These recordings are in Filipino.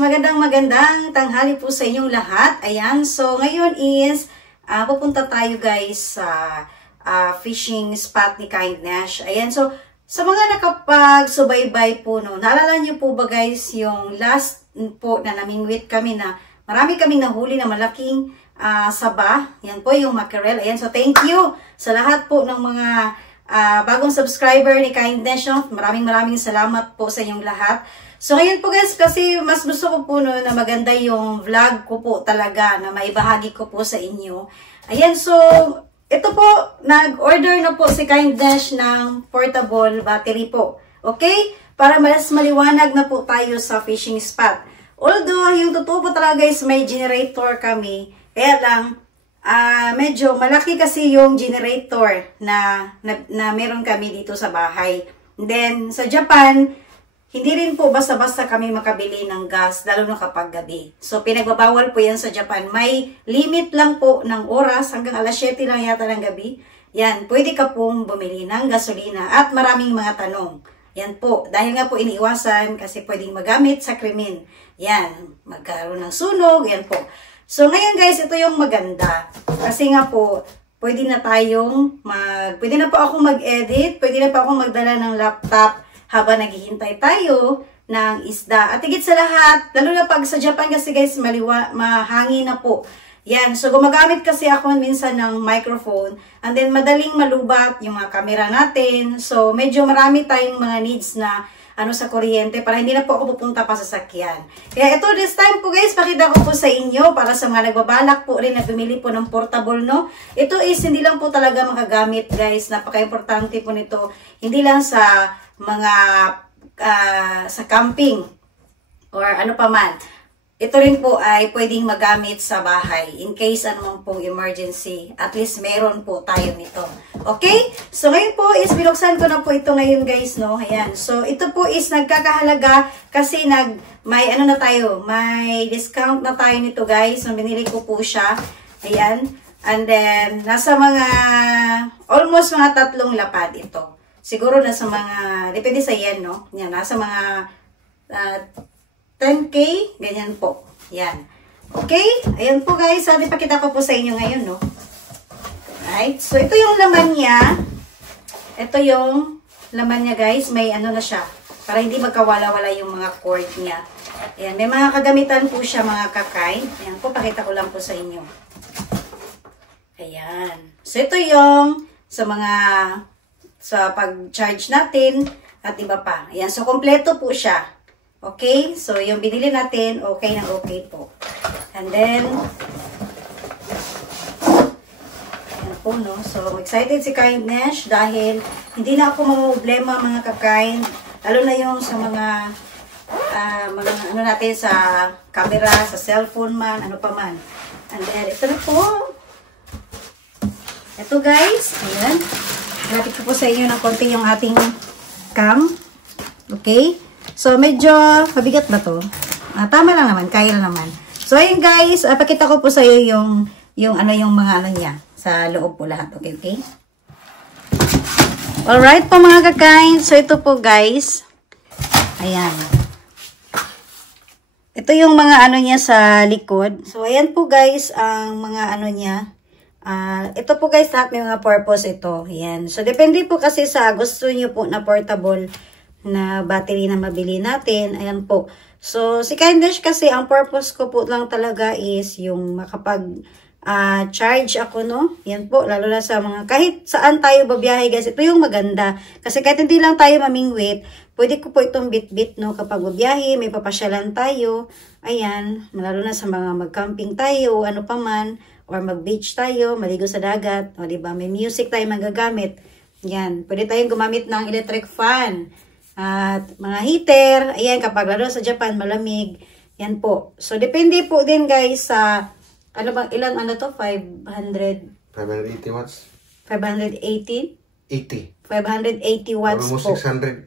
magandang tanghali po sa inyong lahat. Ayan, so ngayon is pupunta tayo guys sa fishing spot ni Kindness. Ayan, so sa mga nakapag-subaybay po, no, naalala niyo po ba guys yung last po na namingwit kami na marami kaming nahuli na malaking saba. Yan po yung mackerel. Ayan, so thank you sa lahat po ng mga bagong subscriber ni Kindness. No? Maraming salamat po sa inyong lahat. So, ngayon po guys, kasi mas gusto ko po no, na maganda yung vlog ko po talaga, na maibahagi ko po sa inyo. Ayan, so, ito po, nag-order na po si Kindness ng portable battery po. Okay? Para mas maliwanag na po tayo sa fishing spot. Although, yung totoo po talaga guys, may generator kami. Kaya lang, medyo malaki kasi yung generator na meron kami dito sa bahay. And then, sa Japan, hindi rin po basta-basta kami makabili ng gas, lalo na kapag gabi. So, pinagbabawal po yan sa Japan. May limit lang po ng oras, hanggang alas 7 lang yata ng gabi. Yan, pwede ka pong bumili ng gasolina at maraming mga tanong. Yan po, dahil nga po iniiwasan kasi pwedeng magamit sa krimen. Yan, magkaroon ng sunog, yan po. So, ngayon guys, ito yung maganda. Kasi nga po, pwede na po akong mag-edit, pwede na po akong magdala ng laptop habang naghihintay tayo ng isda. At higit sa lahat, lalo na pag sa Japan kasi guys, mahangin na po. Yan, so gumagamit kasi ako minsan ng microphone, and then madaling malubat yung mga camera natin. So, medyo marami tayong mga needs na sa kuryente para hindi na po ako pupunta pa sa sakyan. Kaya ito, this time po guys, pakita ko po sa inyo para sa mga nagbabalak po rin na bumili po ng portable, no? Ito is hindi lang po talaga makagamit guys, napaka-importante po nito. Hindi lang sa mga sa camping or ano pa man. Ito rin po ay pwedeng magamit sa bahay in case anumang pong emergency. At least meron po tayo nito. Okay? So ngayon po is binuksan ko na po ito ngayon guys, no? Ayan. So ito po is nagkakahalaga kasi may discount na tayo nito guys. So binili ko po siya. Ayan. And then nasa mga almost mga 3 lapad ito. Siguro nasa mga, depende sa yen, no? Yan, nasa mga 10K, ganyan po. Yan. Okay? Ayan po guys, sabi pakita ko po sa inyo ngayon, no? Right? So, ito yung laman niya. Ito yung laman niya guys, may ano na siya. Para hindi magkawala-wala yung mga cord niya. Ayan, may mga kagamitan po siya, mga kakay. Ayan po, pakita ko lang po sa inyo. Ayan. So, ito yung sa pag-charge natin at iba pa. Ayan, so kompleto po siya. Okay? So, yung binili natin, okay na okay po. And then, ayan po, no? So, excited si Kindness dahil hindi na ako mamumblema mga kakain. Lalo na yung sa mga ano natin sa camera, sa cellphone man, ano pa man. And then, ito na po. Ito guys, ayan. Lapit ko po sa inyo ng konti yung ating cam. Okay? So, medyo mabigat ba to? Tama lang naman. Kaya lang naman. So, ayun guys. Pakita ko po sa iyo yung mga ano niya. Sa loob po lahat. Okay, okay? Alright po mga kakain. So, ito po guys. Ayan. Ito yung mga ano niya sa likod. So, ayan po guys ang mga ano niya. Ito po guys, lahat may mga purpose ito. Ayan. So, depende po kasi sa gusto nyo po na portable na battery na mabili natin. Ayan po. So, si Kindness kasi, ang purpose ko po lang talaga is yung makapag-charge ako, no? Ayan po. Lalo na sa mga, kahit saan tayo babiyahe guys, ito yung maganda. Kasi kahit hindi lang tayo mamingwit, pwede ko po itong bit-bit, no? Kapag babiyahe, may papasyalan tayo. Ayan. Lalo na sa mga mag-camping tayo, ano pa man. Or mag-beach tayo, maligo sa dagat, o diba, may music tayo magagamit. Yan, pwede tayong gumamit ng electric fan, at mga heater, ayan, kapag lalo sa Japan, malamig, yan po. So, depende po din guys sa, ilan to, 580 watts? 580? 80. 580 watts almost po. Almost 600.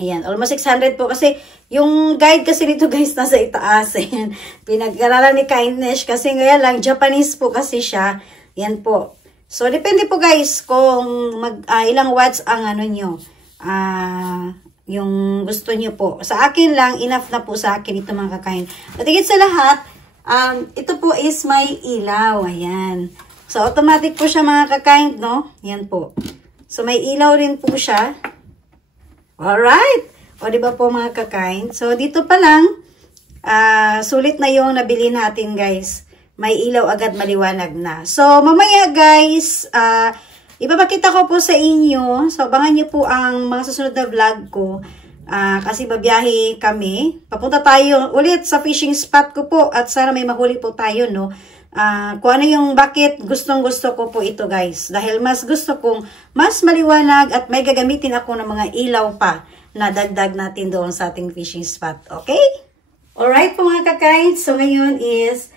Ayan, almost 600 po. Kasi, yung guide kasi dito guys, nasa itaas. Ayan, pinag-aralan ni Kindness. Kasi ngayon lang, Japanese po kasi siya. Yan po. So, depende po guys kung ilang watts ang ano nyo. yung gusto nyo po. Sa akin lang, enough na po sa akin ito mga kakain. At higit sa lahat, ito po is may ilaw. Ayan. So, automatic po siya mga kakain, no? Yan po. So, may ilaw rin po siya. Alright. O, diba po mga kakain? So, dito pa lang, sulit na yung nabili natin, guys. May ilaw agad, maliwanag na. So, mamaya, guys, ipapakita ko po sa inyo. So, abangan nyo po ang mga susunod na vlog ko. Kasi babiyahe kami. Papunta tayo ulit sa fishing spot ko po. At sana may mahuli po tayo, no? Kung ano yung bakit gustong-gusto ko po ito, guys. Dahil mas gusto kong mas maliwanag at may gagamitin ako ng mga ilaw pa na dagdag natin doon sa ating fishing spot. Okay? Alright po mga kakain. So ngayon is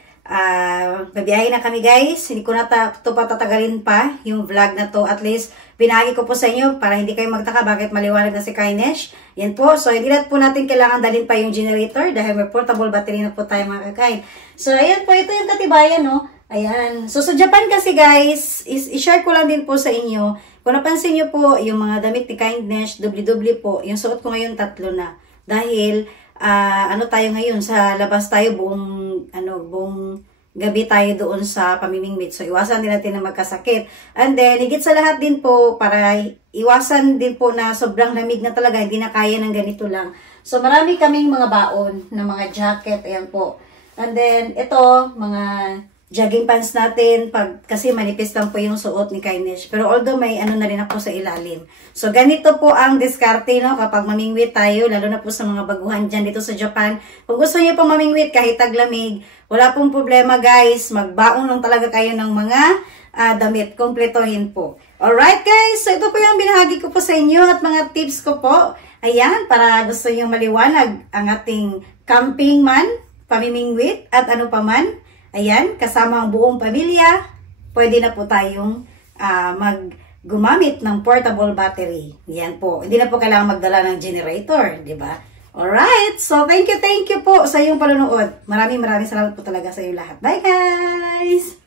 babiyahe na kami, guys. Hindi ko na ito patatagalin pa yung vlog na to. At least binahagi ko po sa inyo para hindi kayo magtaka bakit maliwanag na si Kainesh. Yan po. So hindi na po natin kailangan dalhin pa yung generator dahil may portable battery na po tayo mga kakain. So ayan po, ito yung katibayan, no? Ayan. So sa Japan kasi, guys, i-share ko lang din po sa inyo. Kung napansin nyo po, yung mga damit ni Kainesh, dubli-dubli po. Yung suot ko ngayon 3 na. Dahil ano tayo ngayon, sa labas tayo buong gabi tayo doon sa pamimingwit. So, iwasan din natin na magkasakit. And then, higit sa lahat din po, para iwasan din po na sobrang lamig na talaga, hindi na kaya ng ganito lang. So, marami kaming mga baon na mga jacket. Ayan po. And then, ito, mga jogging pants natin, kasi manipis lang po yung suot ni Kainesh. Pero although may ano na rin ako sa ilalim. So, ganito po ang diskarte, no? Kapag mamingwit tayo, lalo na po sa mga baguhan dyan dito sa Japan. Kung gusto niyo pong mamingwit kahit taglamig, wala pong problema, guys. Magbaon lang talaga kayo ng mga damit. Kompletohin po. Alright, guys. So, ito po yung binahagi ko po sa inyo at mga tips ko po. Ayan, para gusto niyo maliwanag ang ating camping man, pamimingwit, at ano pa man. Ayan, kasama ang buong pamilya, pwede na po tayong gumamit ng portable battery. Yan po. Hindi na po kailangan magdala ng generator, di ba? Alright, so thank you po sa iyong panonood. Maraming salamat po talaga sa iyo lahat. Bye, guys!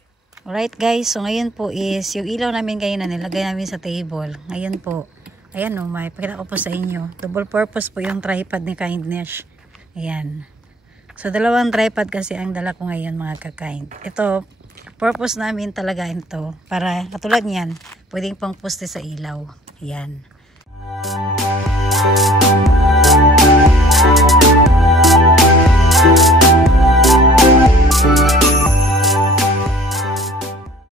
Alright, guys, so ngayon po is yung ilaw namin ngayon na nilagay namin sa table. Ngayon po, ayan o, may pakita ko po sa inyo. Double purpose po yung tripod ni Kainesh. Ayan. So, 2 tripod kasi ang dala ko ngayon mga kakain. Ito, purpose namin talaga ito. Para, katulad niyan, pwedeng pang poste sa ilaw. Ayan.